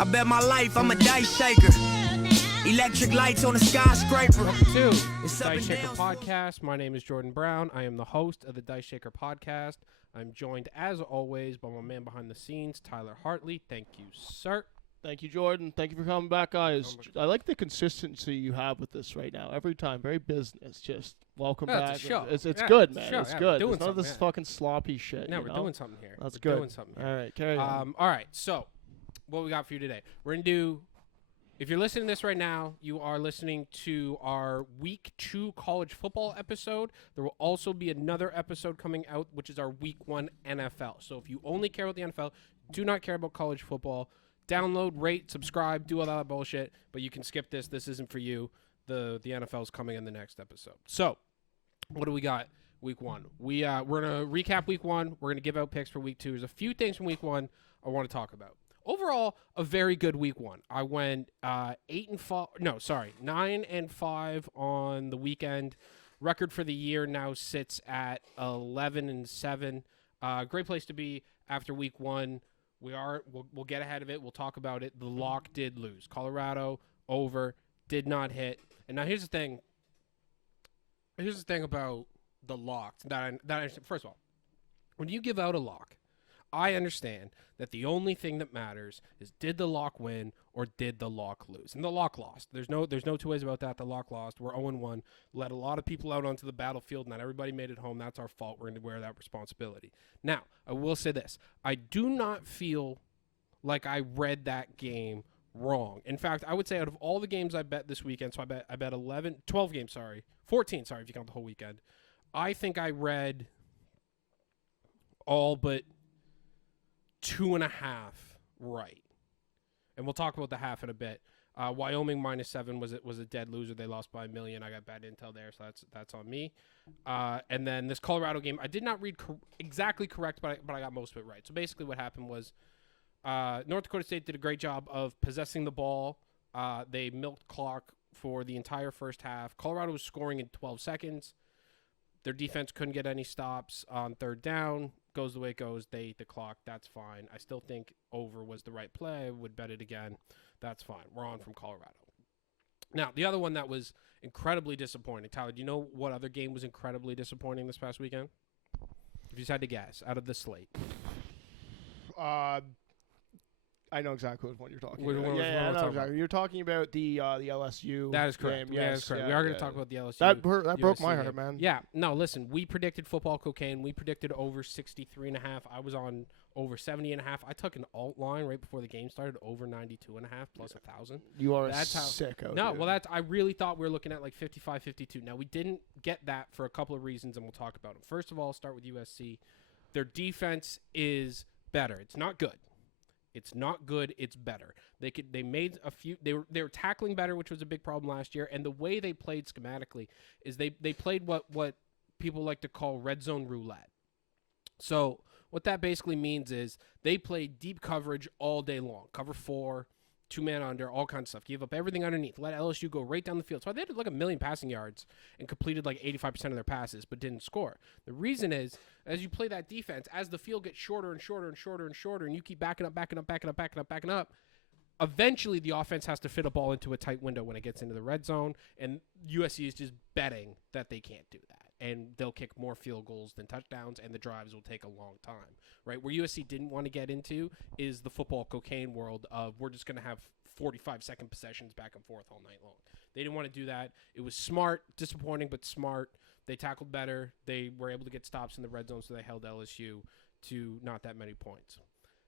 I bet my life I'm a dice shaker. Electric lights on a skyscraper. Welcome to the Diceshaker Podcast. My name is Jordan Brown. I am the host of the Diceshaker Podcast. I'm joined, as always, by my man behind the scenes, Tyler Hartley. Thank you, sir. Thank you, Jordan. Thank you for coming back, guys. I like the consistency you have with this right now. Every time, very business. Just welcome back. It's a show. It's Yeah, good, it's a man. show. It's Yeah, good. we're It's doing none of this something, fucking sloppy shit. No, you we're know? doing something here. That's we're good. Doing something here. All right, carry on. All right, so what we got for you today? We're going to do, if you're listening to this right now, you are listening to our Week 2 college football episode. There will also be another episode coming out, which is our Week 1 NFL. So if you only care about the NFL, do not care about college football, download, rate, subscribe, do all that bullshit, but you can skip this. This isn't for you. The NFL is coming in the next episode. So what do we got Week 1? We're going to recap Week 1. We're going to give out picks for Week 2. There's a few things from Week 1 I want to talk about. Overall, a very good Week 1. I went 9-5 on the weekend. Record for the year now sits at 11-7. Great place to be after Week 1. We'll get ahead of it. We'll talk about it. The lock did lose. Colorado over, did not hit. And now here's the thing. Here's the thing about the lock that I first of all, when you give out a lock, I understand that the only thing that matters is did the lock win or did the lock lose? And the lock lost. There's no two ways about that. The lock lost. We're 0-1. Let a lot of people out onto the battlefield. Not everybody made it home. That's our fault. We're going to wear that responsibility. Now, I will say this. I do not feel like I read that game wrong. In fact, I would say out of all the games I bet this weekend, so I bet 12 games, 14, if you count the whole weekend. I think I read all but 2.5 right, and we'll talk about the half in a bit. Wyoming -7 was a dead loser. They lost by 1 million. I got bad intel there, so that's on me. And then this Colorado game, I did not read exactly correct, but I got most of it right. So basically, what happened was North Dakota State did a great job of possessing the ball. They milked clock for the entire first half. Colorado was scoring in 12 seconds. Their defense couldn't get any stops on third down. Goes the way it goes. They eat the clock. That's fine. I still think over was the right play. I would bet it again. That's fine. We're on from Colorado. Now, the other one that was incredibly disappointing. Tyler, do you know what other game was incredibly disappointing this past weekend? If you just had to guess, out of the slate. I know exactly what one you're talking What- about. what- Yeah, what I we're know talking exactly. You're talking about the LSU. That is correct. Game. Yeah, Yes, that's correct. yeah, We are going yeah. to talk about the LSU. That broke my USC heart, game. man. Yeah. No, listen, we predicted football cocaine. We predicted over 63.5. I was on over 70.5. I took an alt line right before the game started, over 92.5 plus 1,000. You are That's how- sick. No, well, I really thought we were looking at like 55, 52. Now, we didn't get that for a couple of reasons, and we'll talk about them. First of all, I'll start with USC. Their defense is better. It's not good. It's not good. It's better. They made a few. They were tackling better, which was a big problem last year. And the way they played schematically is they played what people like to call red zone roulette. So what that basically means is they played deep coverage all day long. Cover 4, 2-man under, all kinds of stuff. Give up everything underneath. Let LSU go right down the field. So they had like 1 million passing yards and completed like 85% of their passes, but didn't score. The reason is, as you play that defense, as the field gets shorter and shorter and shorter and shorter, and you keep backing up, eventually the offense has to fit a ball into a tight window when it gets into the red zone, and USC is just betting that they can't do that. And they'll kick more field goals than touchdowns, and the drives will take a long time, right? Where USC didn't want to get into is the football cocaine world of we're just going to have 45-second possessions back and forth all night long. They didn't want to do that. It was smart, disappointing, but smart. They tackled better. They were able to get stops in the red zone, so they held LSU to not that many points.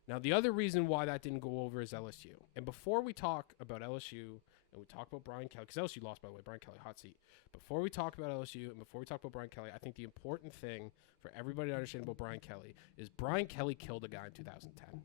Now, the other reason why that didn't go over is LSU. And before we talk about LSU and we talk about Brian Kelly, because LSU lost, by the way, Brian Kelly, hot seat. Before we talk about LSU and before we talk about Brian Kelly, I think the important thing for everybody to understand about Brian Kelly is Brian Kelly killed a guy in 2010.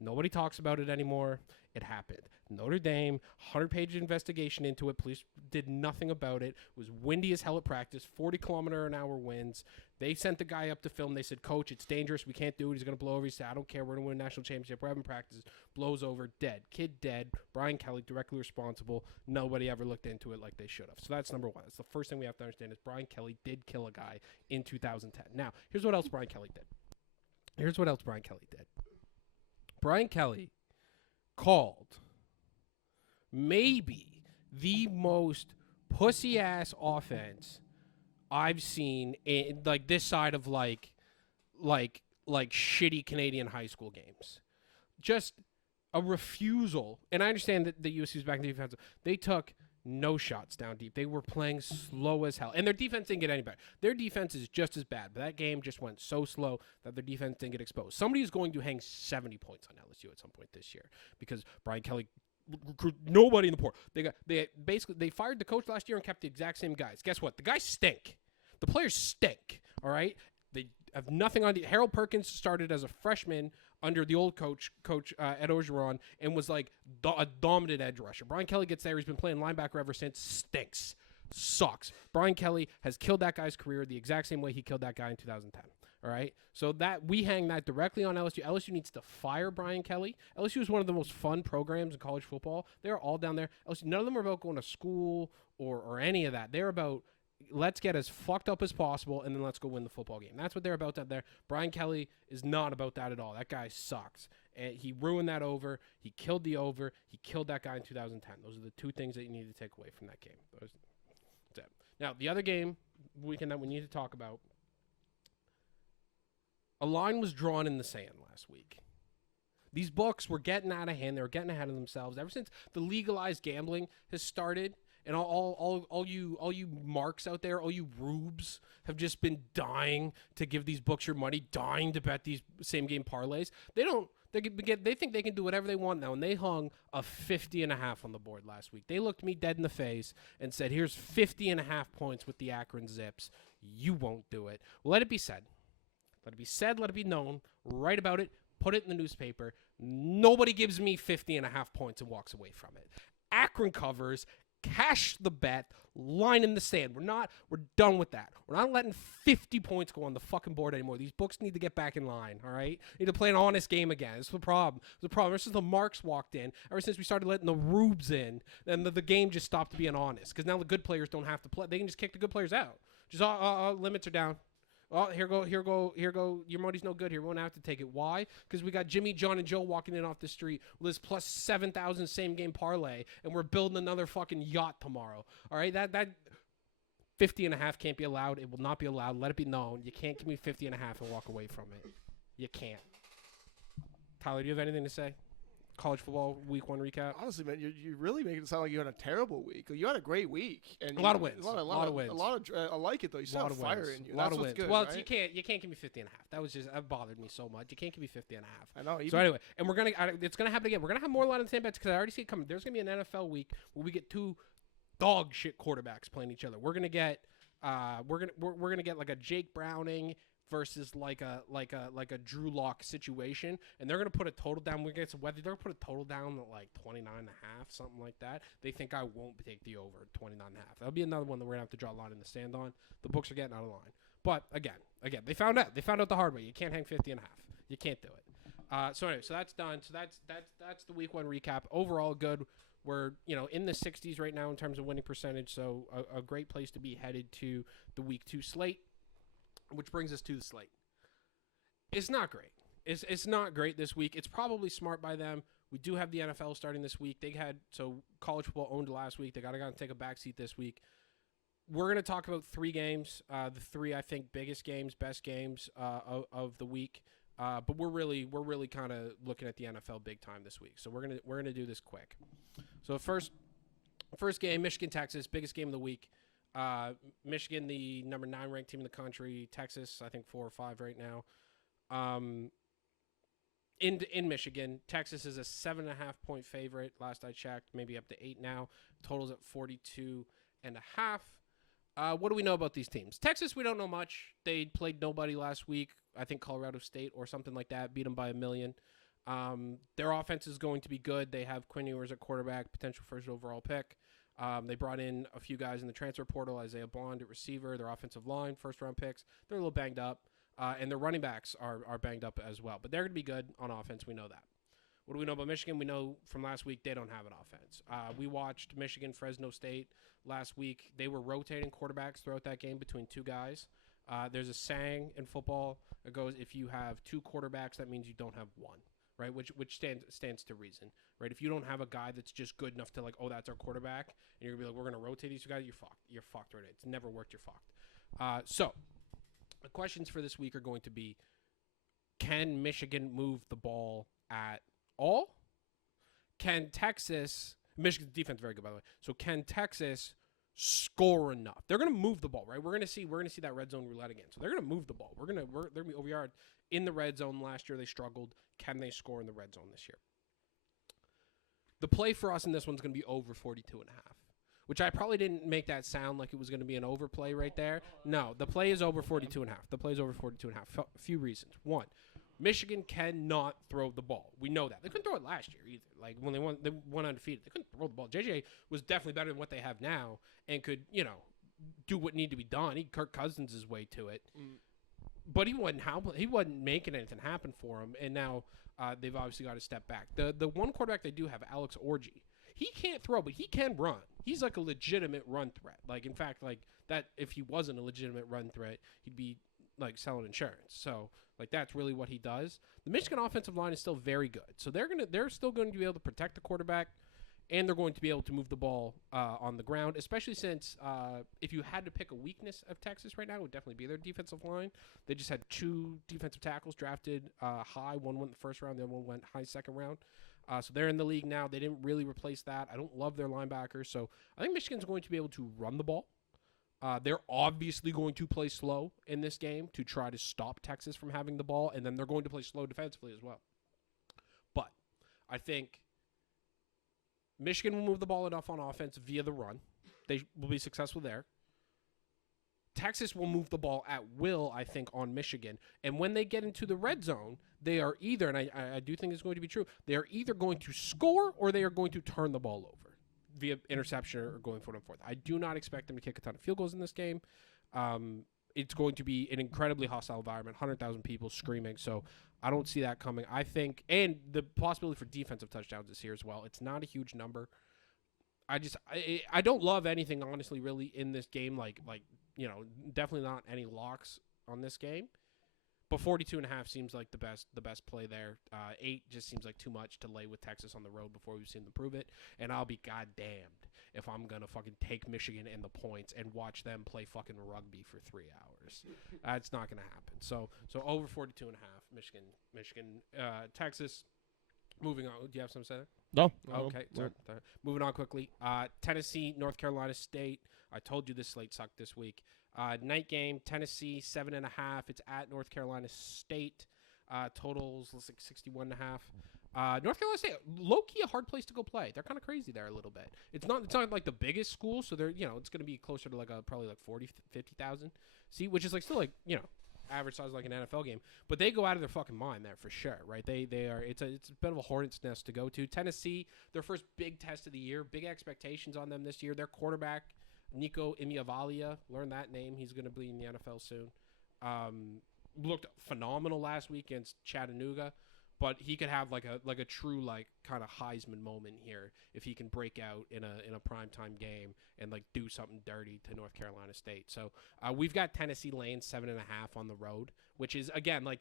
Nobody talks about it anymore. It happened. Notre Dame, 100-page investigation into it. Police did nothing about it. It was windy as hell at practice, 40-kilometer-an-hour winds. They sent the guy up to film. They said, Coach, it's dangerous. We can't do it. He's going to blow over. He said, I don't care. We're going to win a national championship. We're having practice. Blows over. Dead. Kid dead. Brian Kelly directly responsible. Nobody ever looked into it like they should have. So that's number one. That's the first thing we have to understand is Brian Kelly did kill a guy in 2010. Now, here's what else Brian Kelly did. Brian Kelly called maybe the most pussy-ass offense I've seen in, like, this side of, like shitty Canadian high school games. Just a refusal. And I understand that the USC's back in the defense. They took no shots down deep. They were playing slow as hell. And their defense didn't get any better. Their defense is just as bad. But that game just went so slow that their defense didn't get exposed. Somebody is going to hang 70 points on LSU at some point this year because Brian Kelly recruited nobody in the portal. They fired the coach last year and kept the exact same guys. Guess what? The guys stink. The players stink. All right? They have nothing on. Harold Perkins started as a freshman under the old coach Ed Orgeron, and was like a dominant edge rusher. Brian Kelly gets there. He's been playing linebacker ever since. Stinks. Sucks. Brian Kelly has killed that guy's career the exact same way he killed that guy in 2010. All right? So that we hang that directly on LSU. LSU needs to fire Brian Kelly. LSU is one of the most fun programs in college football. They're all down there. LSU, none of them are about going to school or any of that. They're about let's get as fucked up as possible, and then let's go win the football game. That's what they're about out there. Brian Kelly is not about that at all. That guy sucks. And he ruined that over. He killed the over. He killed that guy in 2010. Those are the two things that you need to take away from that game. That's it. Now, the other game weekend that we need to talk about, a line was drawn in the sand last week. These books were getting out of hand. They were getting ahead of themselves. Ever since the legalized gambling has started, and all you marks out there, all you rubes have just been dying to give these books your money, dying to bet these same game parlays. They think they can do whatever they want now, and they hung a 50.5 on the board last week. They looked me dead in the face and said, "Here's 50.5 points with the Akron Zips. You won't do it." Well, let it be said. Let it be said. Let it be known. Write about it. Put it in the newspaper. Nobody gives me 50.5 points and walks away from it. Akron covers. Cash the bet, line in the sand. We're done with that. We're not letting 50 points go on the fucking board anymore. These books need to get back in line, all right? Need to play an honest game again. It's the problem. Ever since the marks walked in, ever since we started letting the rubes in, then the game just stopped being honest because now the good players don't have to play. They can just kick the good players out. Just, limits are down. Oh, here go. Your money's no good here. We won't have to take it. Why? Because we got Jimmy, John, and Joe walking in off the street with this plus 7,000 same game parlay, and we're building another fucking yacht tomorrow. All right, that 50.5 can't be allowed. It will not be allowed. Let it be known. You can't give me 50.5 and walk away from it. You can't. Tyler, do you have anything to say? College football week 1 recap. Honestly, man, you're really making it sound like you had a terrible week. You had a great week, and a lot of wins. A lot of wins. I like it though. You still have fire in you. A lot of wins. Good, well, right? you can't give me 50.5. That bothered me so much. You can't give me 50.5. I know. So anyway, and it's gonna happen again. We're gonna have more line on the same bets because I already see it coming. There's gonna be an NFL week where we get two dog shit quarterbacks playing each other. We're gonna get like a Jake Browning versus like a Drew Lock situation, and they're gonna put a total down. We get some weather. They're gonna put a total down at like 29.5, something like that. They think I won't take the over 29.5. That'll be another one that we're gonna have to draw a line in the sand on. The books are getting out of line, but again, they found out the hard way. You can't hang 50.5. You can't do it. So anyway, so that's done. So that's the week 1 recap. Overall, good. We're in the 60s right now in terms of winning percentage. So a great place to be headed to the week 2 slate. Which brings us to the slate. It's not great. It's not great this week. It's probably smart by them. We do have the NFL starting this week. So college football owned last week. They got to take a backseat this week. We're going to talk about 3 games, the 3 I think biggest games, best games of the week. But we're really kind of looking at the NFL big time this week. So we're gonna do this quick. So first game, Michigan Texas, biggest game of the week. Michigan, the number 9 ranked team in the country. Texas, I think 4 or 5 right now. In Michigan, Texas is a 7.5 point favorite. Last I checked, maybe up to 8 now. Totals at 42.5. What do we know about these teams? Texas, we don't know much. They played nobody last week. I think Colorado State or something like that. Beat them by 1 million. Their offense is going to be good. They have Quinn Ewers at quarterback, potential first overall pick. They brought in a few guys in the transfer portal, Isaiah Bond at receiver, their offensive line, first-round picks. They're a little banged up, and their running backs are banged up as well. But they're going to be good on offense. We know that. What do we know about Michigan? We know from last week they don't have an offense. We watched Michigan, Fresno State last week. They were rotating quarterbacks throughout that game between 2 guys. There's a saying in football that goes, if you have 2 quarterbacks, that means you don't have 1. right? Which stands to reason, right? If you don't have a guy that's just good enough to like, oh, that's our quarterback, and you're gonna be like, we're gonna rotate these guys, you're fucked. You're fucked right now. It's never worked. You're fucked. So the questions for this week are going to be: can Michigan move the ball at all? Can Texas? Michigan's defense is very good, by the way. So can Texas score enough? They're going to move the ball, right? We're going to see that red zone roulette again. So they're going to move the ball. They're going to be over yard in the red zone. Last year they struggled. Can they score in the red zone this year? The play for us in this one's going to be over 42.5, which I probably didn't make that sound like it was going to be an overplay right there. No, the play is over 42.5. The play is over 42.5. A few reasons. One, Michigan cannot throw the ball. We know that. They couldn't throw it last year either. Like when they went undefeated, they couldn't throw the ball. JJ was definitely better than what they have now and could, do what needed to be done. He Kirk Cousins his way to it. But he wasn't making anything happen for him, and now they've obviously got to step back. The one quarterback they do have, Alex Orji, he can't throw, but he can run. He's like a legitimate run threat. Like, in fact, like that, if he wasn't a legitimate run threat, he'd be like selling insurance. So like that's really what he does. The Michigan offensive line is still very good. So they're still going to be able to protect the quarterback, and they're going to be able to move the ball on the ground, especially since if you had to pick a weakness of Texas right now, it would definitely be their defensive line. They just had 2 defensive tackles drafted high. One went in the first round, the other one went high second round. So they're in the league now. They didn't really replace that. I don't love their linebackers. So I think Michigan's going to be able to run the ball. They're obviously going to play slow in this game to try to stop Texas from having the ball, and then they're going to play slow defensively as well. But I think Michigan will move the ball enough on offense via the run. They will be successful there. Texas will move the ball at will, I think, on Michigan. And when they get into the red zone, they are either, and I do think it's going to be true, they are either going to score or they are going to turn the ball over via interception or going forward and forth. I do not expect them to kick a ton of field goals in this game. It's going to be an incredibly hostile environment, 100,000 people screaming. So I don't see that coming. I think, and the possibility for defensive touchdowns is here as well. It's not a huge number. I don't love anything, honestly, really, in this game. Like definitely not any locks on this game. But 42.5 seems like the best play there. 8 just seems like too much to lay with Texas on the road before we've seen them prove it. And I'll be goddamned if I'm going to fucking take Michigan and the points and watch them play fucking rugby for 3 hours. That's not going to happen. So over 42.5, Michigan, Texas. Moving on. Do you have something to say there? No. Okay. Sorry. Moving on quickly. Tennessee, North Carolina State. I told you this slate sucked this week. Night game, Tennessee, 7.5. It's at North Carolina State. Totals, looks like 61.5. North Carolina State, low-key a hard place to go play. They're kind of crazy there a little bit. It's not like the biggest school, so they're, it's going to be closer to like probably like 40, 50,000 seat, which is like still like, average size like an NFL game. But they go out of their fucking mind there for sure, right? They are, it's a bit of a hornet's nest to go to. Tennessee, their first big test of the year, big expectations on them this year. Their quarterback, Nico Imiavalia, learn that name. He's going to be in the NFL soon. Looked phenomenal last week against Chattanooga, but he could have like a true like kind of Heisman moment here if he can break out in a primetime game and like do something dirty to North Carolina State. So we've got Tennessee laying 7.5 on the road, which is again like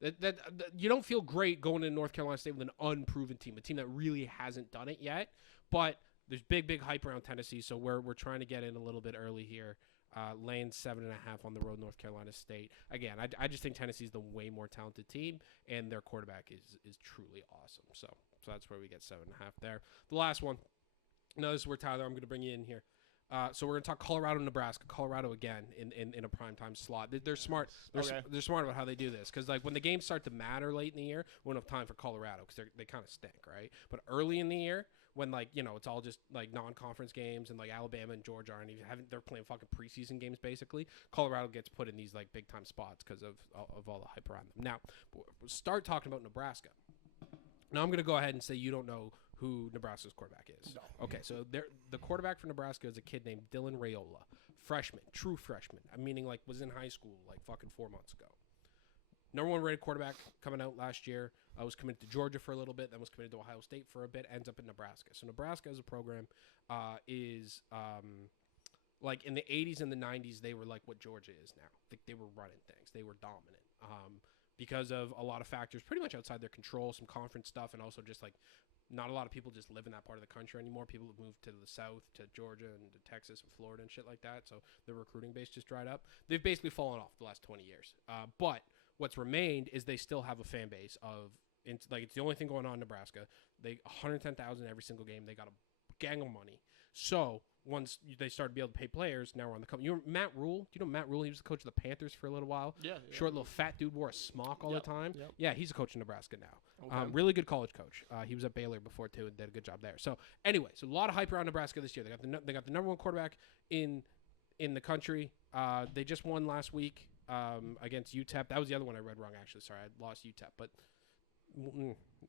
that you don't feel great going to North Carolina State with an unproven team, a team that really hasn't done it yet, but there's big hype around Tennessee, so we're trying to get in a little bit early here. Laying 7.5 on the road, North Carolina State. Again, I just think Tennessee's the way more talented team, and their quarterback is truly awesome. So that's where we get 7.5 there. The last one. No, this is where Tyler, I'm going to bring you in here. So we're going to talk Colorado, Nebraska. Colorado again in a primetime slot. They're smart. They're smart about how they do this because like when the games start to matter late in the year, we don't have time for Colorado because they kind of stink, right? But early in the year, when like it's all just like non-conference games and like Alabama and Georgia aren't even they're playing fucking preseason games basically. Colorado gets put in these like big time spots because of all the hype around them. Now, we'll start talking about Nebraska. Now I'm going to go ahead and say you don't know who Nebraska's quarterback is. No. Okay, so the quarterback for Nebraska is a kid named Dylan Raiola, freshman, true freshman. Meaning like was in high school like fucking 4 months ago. Number 1 rated quarterback coming out last year. Was committed to Georgia for a little bit, then was committed to Ohio State for a bit, ends up in Nebraska. So Nebraska as a program is like in the 80s and the 90s, they were like what Georgia is now. They were running things. They were dominant. because of a lot of factors pretty much outside their control, some conference stuff, and also just like not a lot of people just live in that part of the country anymore. People have moved to the south, to Georgia and to Texas and Florida and shit like that, so the recruiting base just dried up. They've basically fallen off the last 20 years. But what's remained is they still have a fan base of, it's the only thing going on in Nebraska. They 110,000 every single game. They got a gang of money. So once they started to be able to pay players, now we're on the come. You know Matt Rule? Do you know Matt Rule? He was the coach of the Panthers for a little while. Yeah. Short little fat dude, wore a smock all the time. Yep. Yeah, he's a coach in Nebraska now. Okay. Really good college coach. He was at Baylor before too and did a good job there. So anyway, so a lot of hype around Nebraska this year. They got the number one quarterback in the country. They just won last week against UTEP. That was the other one I read wrong actually. Sorry, I lost UTEP, but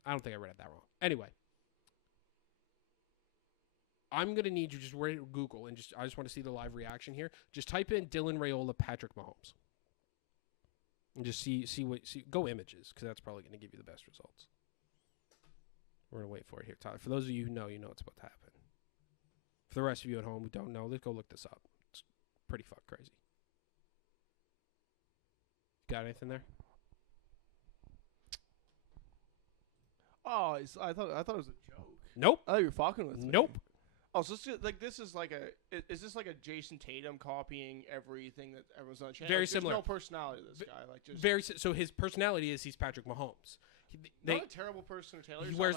I don't think I read it that wrong. Anyway. I'm going to need you just read Google and I just want to see the live reaction here. Just type in Dylan Raiola, Patrick Mahomes. And just go images, because that's probably going to give you the best results. We're going to wait for it here, Tyler. For those of you who know, you know what's about to happen. For the rest of you at home who don't know, let's go look this up. It's pretty fuck crazy. Got anything there? Oh, I thought it was a joke. Nope. I thought you were fucking with me. Nope. Oh, so this is like is this like a Jason Tatum copying everything that everyone's done? Very similar. There's no personality to this guy. Like just So his personality is he's Patrick Mahomes. Not a terrible person to tell He wears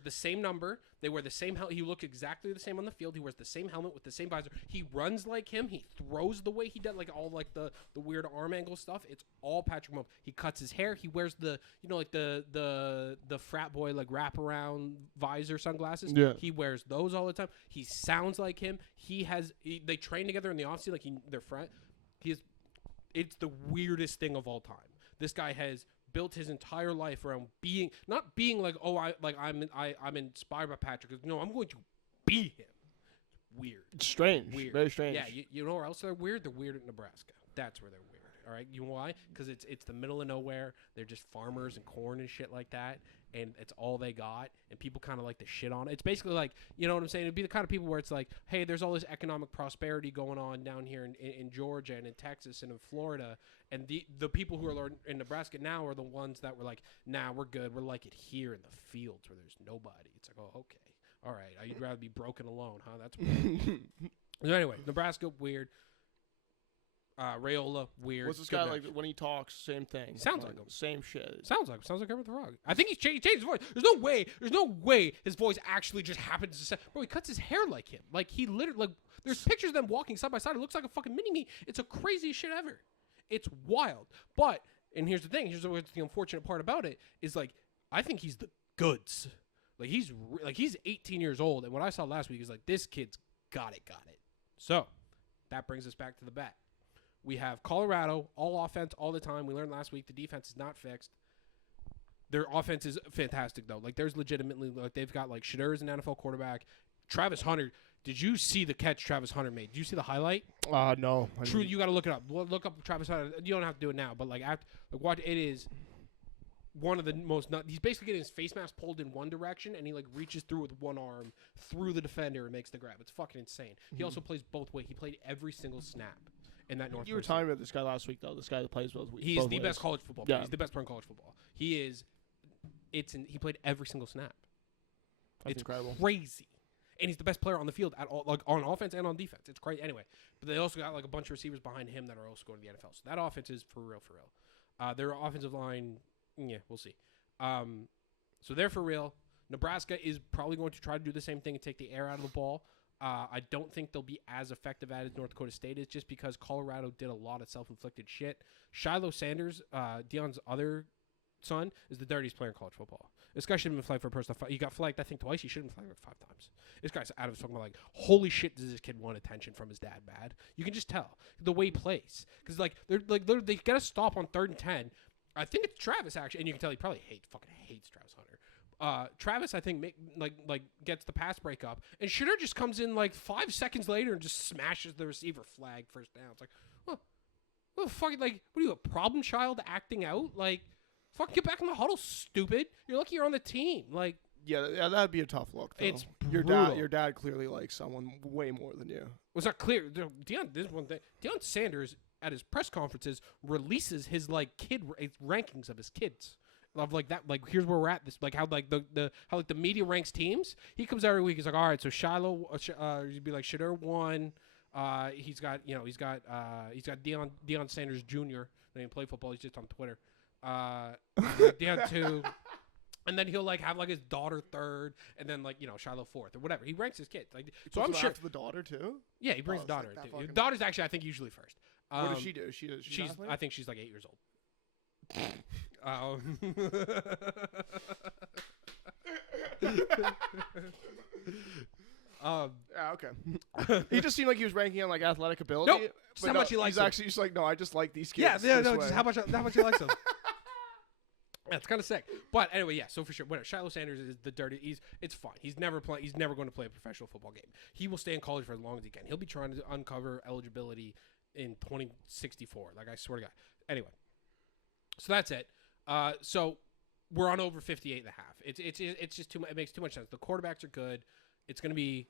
the same number. They wear the same helmet. He looks exactly the same on the field. He wears the same helmet with the same visor. He runs like him. He throws the way he does, like all like the weird arm angle stuff. It's all Patrick Mahomes. He cuts his hair. He wears the the frat boy like wraparound visor sunglasses. Yeah. He wears those all the time. He sounds like him. They train together in the offseason like they're friends. It's the weirdest thing of all time. This guy has built his entire life around not being like, oh, I'm inspired by Patrick. No, I'm going to be him. Weird. Strange. Weird. Very strange. Yeah, you know where else they're weird? They're weird at Nebraska. That's where they're weird. All right, you know why? Because it's the middle of nowhere. They're just farmers and corn and shit like that, and it's all they got. And people kind of like to shit on it. It's basically like, you know what I'm saying? It'd be the kind of people where it's like, hey, there's all this economic prosperity going on down here in Georgia and in Texas and in Florida, and the people who are in Nebraska now are the ones that were like, nah, we're good. We're like it here in the fields where there's nobody. It's like, oh, okay, all right. You'd rather be broken alone, huh? That's weird. So anyway, Nebraska weird. Raiola, weird. What's this guy like when he talks? Same thing. Sounds like him. Same shit. Sounds like Kermit the Frog. I think he's changed his voice. There's no way his voice actually just happens to say. Bro, he cuts his hair like him. Like he literally like. There's pictures of them walking side by side. It looks like a fucking mini me. It's the craziest shit ever. It's wild. But and here's the thing. Here's the unfortunate part about it is like I think he's the goods. Like he's 18 years old, and what I saw last week is like this kid's got it. So that brings us back to the bet. We have Colorado, all offense, all the time. We learned last week the defense is not fixed. Their offense is fantastic, though. Like, there's legitimately, like, they've got, like, Shadur is an NFL quarterback. Travis Hunter, did you see the catch Travis Hunter made? Did you see the highlight? No. True, you got to look it up. Look up Travis Hunter. You don't have to do it now, but, like, watch, it is one of the most, he's basically getting his face mask pulled in one direction, and he, like, reaches through with one arm through the defender and makes the grab. It's fucking insane. He also plays both ways. He played every single snap. In that North. You were talking about this guy last week, though. This guy that plays both ways. He's the best college football player. Yeah. He's the best player in college football. He played every single snap. That's incredible. Crazy. And he's the best player on the field at all, like on offense and on defense. It's crazy. Anyway, but they also got like a bunch of receivers behind him that are also going to the NFL. So that offense is for real. Their offensive line, yeah, we'll see. So they're for real. Nebraska is probably going to try to do the same thing and take the air out of the ball. I don't think they'll be as effective at it as North Dakota State is, just because Colorado did a lot of self-inflicted shit. Shiloh Sanders, Deion's other son, is the dirtiest player in college football. This guy shouldn't have been flagged for a personal foul. He got flagged, I think, twice. He shouldn't have been flagged 5 times. This guy's out of his fucking mind. Like, holy shit, does this kid want attention from his dad bad? You can just tell the way he plays. Because, they got to stop on 3rd and 10. I think it's Travis, actually, and you can tell he probably fucking hates Travis Hunter. Travis, I think, gets the pass break up, and Shadur just comes in 5 seconds later and just smashes the receiver, flag, first down. It's like, what the fuck? Like, what are you, a problem child acting out? Like, fucking get back in the huddle, stupid. You're lucky you're on the team. Like, yeah, that'd be a tough look, though. It's your brutal. dad clearly likes someone way more than you. Well, it's not clear. Deion, this is one thing. Deion Sanders at his press conferences releases his like rankings of his kids. Of like that, like here's where we're at. This like how like the media ranks teams. He comes every week. He's like, all right, so Shiloh, he'd be like Shadur 1. He's got Deion Sanders Jr. They didn't play football. He's just on Twitter. Deion 2. And then he'll like have like his daughter 3rd, and then like Shiloh 4th or whatever. He ranks his kids. Like so, I'm sure after the daughter too. Yeah, he brings the daughter. Like daughter's actually I think usually first. What does she do? I think she's like 8 years old. Okay. He just seemed like he was ranking on like athletic ability. Nope. Just how much he likes he's them. actually just like, no, I just like these kids. Yeah, no, just how much he likes them. Yeah, it's kind of sick. But anyway, yeah. So for sure, whatever. Shiloh Sanders is the dirty. It's fine. He's never going to play a professional football game. He will stay in college for as long as he can. He'll be trying to uncover eligibility in 2064. Like I swear to God. Anyway, so that's it. So we're on over 58.5. It's just too much. It makes too much sense. The quarterbacks are good. It's going to be.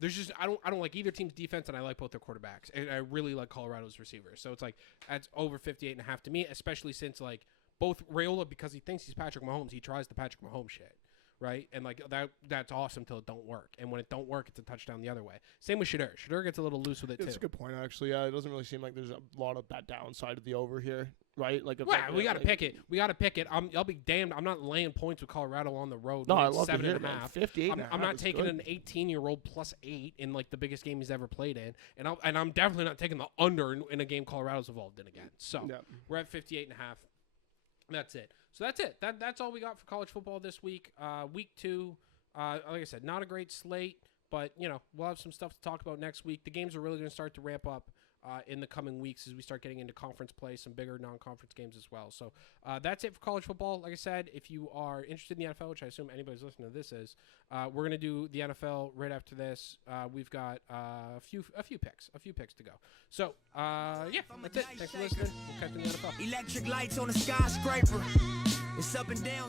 I don't like either team's defense, and I like both their quarterbacks. And I really like Colorado's receivers. So it's like that's over 58.5 to me, especially since like both Raiola, because he thinks he's Patrick Mahomes, he tries the Patrick Mahomes shit. Right? And like that's awesome till it don't work. And when it don't work, it's a touchdown the other way. Same with Shadur. Shadur gets a little loose with it too. That's a good point, actually. Yeah, it doesn't really seem like there's a lot of that downside of the over here, right? Like, we got to pick it. We got to pick it. I'll be damned. I'm not laying points with Colorado on the road. No, I love 7.5. 58. I'm not taking an 18-year-old plus 8 in like the biggest game he's ever played in, and I'm definitely not taking the under in a game Colorado's involved in again. So we're at 58.5. That's it. So that's it. That's all we got for college football this week. Week 2. Like I said, not a great slate, but we'll have some stuff to talk about next week. The games are really going to start to ramp up in the coming weeks as we start getting into conference play, some bigger non-conference games as well. So that's it for college football. Like I said, if you are interested in the NFL, which I assume anybody's listening to this is, we're going to do the NFL right after this. We've got a few picks to go. So that's it. Thanks for listening. We'll catch you in the NFL. Electric lights on a skyscraper. It's up and down.